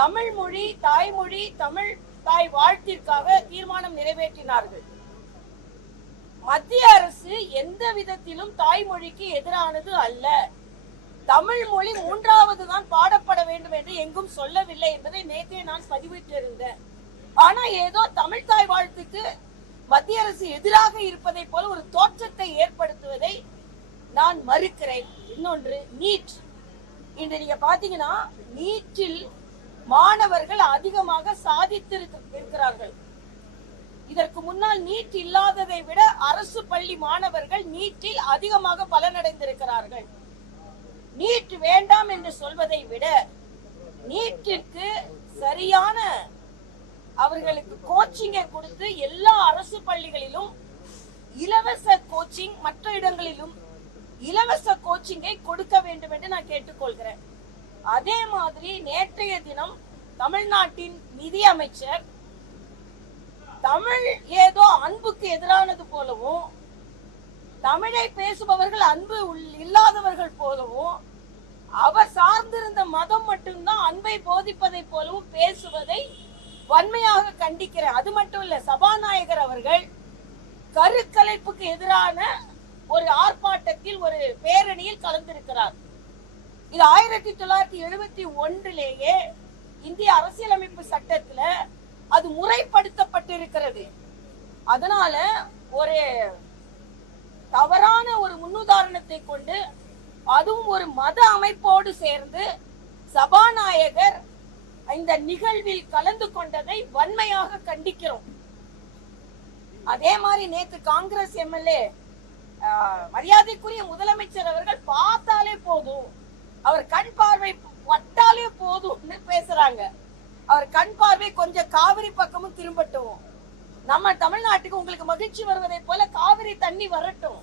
தமிழ் மொழி தாய்மொழி தமிழ் தாய் வாழ்த்திற்காக தீர்மானம் நிறைவேற்றினார்கள். மத்திய அரசு எந்த விதத்திலும் தாய்மொழிக்கு எதிரானது அல்ல. தமிழ் மொழி மூன்றாவது தான் பாடப்பட வேண்டும் என்று எங்கும் சொல்லவில்லை என்பதை நேற்றே நான் பதிவிட்டிருந்தேன். ஆனா ஏதோ தமிழ் தாய் வாழ்த்துக்கு மத்திய அரசு எதிராக இருப்பதை போல ஒரு தோற்றத்தை ஏற்படுத்துவதை நான் மறுக்கிறேன். இன்னொன்று நீட். இன்று நீங்க பாத்தீங்கன்னா நீட்டில் மாணவர்கள் அதிகமாக சாதித்திருக்கிறார்கள். இதற்கு முன்னால் நீட் இல்லாததை விட அரசு பள்ளி மாணவர்கள் நீட்டில் அதிகமாக பலனடைந்திருக்கிறார்கள். நீட் வேண்டாம் என்று சொல்வதை விட நீட்டிற்கு சரியான அவர்களுக்கு கோச்சிங்கை கொடுத்து எல்லா அரசு பள்ளிகளிலும் இலவச கோச்சிங், மற்ற இடங்களிலும் இலவச கோச்சிங்கை கொடுக்க வேண்டும் என்று நான் கேட்டுக்கொள்கிறேன். அதே மாதிரி நேற்றைய தினம் தமிழ்நாட்டின் நிதி அமைச்சர் தமிழ் ஏதோ அன்புக்கு எதிரானது போலவும் தமிழை பேசுபவர்கள் அன்பு இல்லாதவர்கள் போலவும் அவர் சார்ந்திருந்த மதம் மட்டும்தான் அன்பை போதிப்பதை போலவும் பேசுவதை வன்மையாக கண்டிக்கிறேன். அது மட்டும் இல்ல, சபாநாயகர் அவர்கள் கருக்கலைப்புக்கு எதிரான ஒரு ஆர்ப்பாட்டத்தில் ஒரு பேரணியில் கலந்திருக்கிறார். இது 1971 இந்திய அரசியலமைப்பு சட்டத்துல அது முறைப்படுத்தப்பட்டிருக்கிறது. அதனால ஒரு தவறான ஒரு முன்னுதாரணத்தை கொண்டு அதுவும் ஒரு மத அமைப்போடு சேர்ந்து சபாநாயகர் இந்த நிகழ்வில் கலந்து கொண்டதை வன்மையாக கண்டிக்கிறோம். அதே மாதிரி நேற்று காங்கிரஸ் எம்எல்ஏ மரியாதைக்குரிய முதலமைச்சர் அவர்கள் பார்த்தாலே போதும், அவர் கண் பார்வை பட்டாலே போதும் பேசுறாங்க. அவர் கண் பார்வை கொஞ்சம் காவிரி பக்கமும் திரும்பட்டும். நம்ம தமிழ்நாட்டுக்கு உங்களுக்கு மகிழ்ச்சி வருவதை போல காவிரி தண்ணி வரட்டும்.